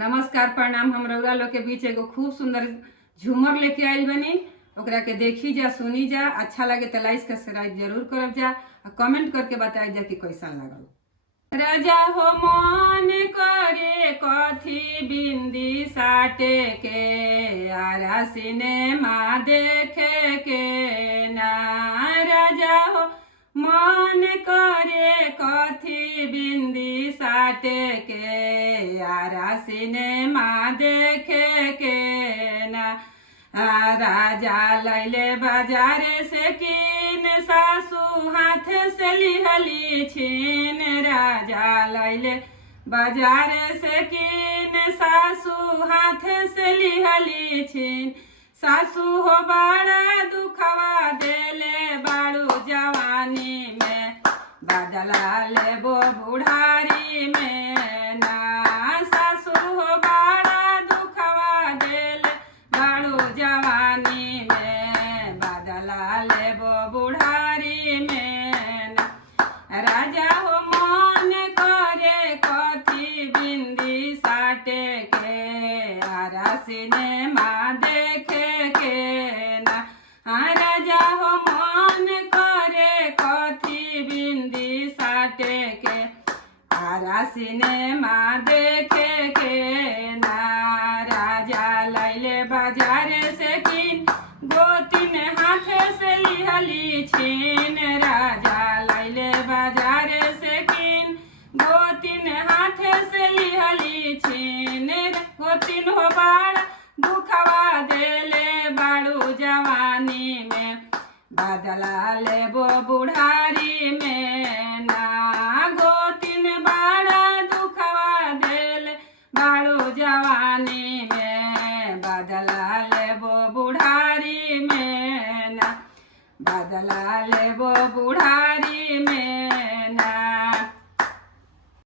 नमस्कार प्रणाम। हम रउरा लोग के बीच एगो खूब सुंदर झूमर लेके आइल बनी। ओकरा के देखी जा, सुनी जा, अच्छा लगे तो लाइक सब्सक्राइब जरूर करब जा, कमेंट करके बताई जा कि कैसा लागल। राजा हो मन करे कथी बिंदी साटे के, आरा सिनेमा देखे के ना। राजा हो मन करे कथी बिंदी साटे के, आरा सिनेमा देखे के ना। राजा लैले बाजारे से कीन, सासू हाथ से लिहली छीन। राजा लैले बाजारे से कीन, सासू हाथ से लिहली छीन। सासू हो बड़ा दुखवा देले बाड़ू जवानी में, बदला लेबो बुढ़ारी में ना। सासू हो बड़ा दुखवा देले बाड़ू जवानी में, बदला लेबो बुढ़ारी में ना। राजा हो मन करे कथी बिंदी साटे के, आरा सिनेमा देखे के ना। राजा हो मन करे कथी बिंदी साटे के, आरा सिनेमा देखे के ना। राजा लैले बाजारे से कीन, गोतिन हाथ से लिहली छीन। राजा लैले बाजारे से कीन, गोतिन हाथ से लिहली छीन। गोतिन हो बड़ा दुखवा देले बाड़ू जवानी में, बदला लेबो बुढ़ारी में ना। गोतिन बड़ा दुखवा देले बाड़ू जवानी में, बदला लेबो बुढ़ारी में ना। बदला लेबो बुढ़ारी में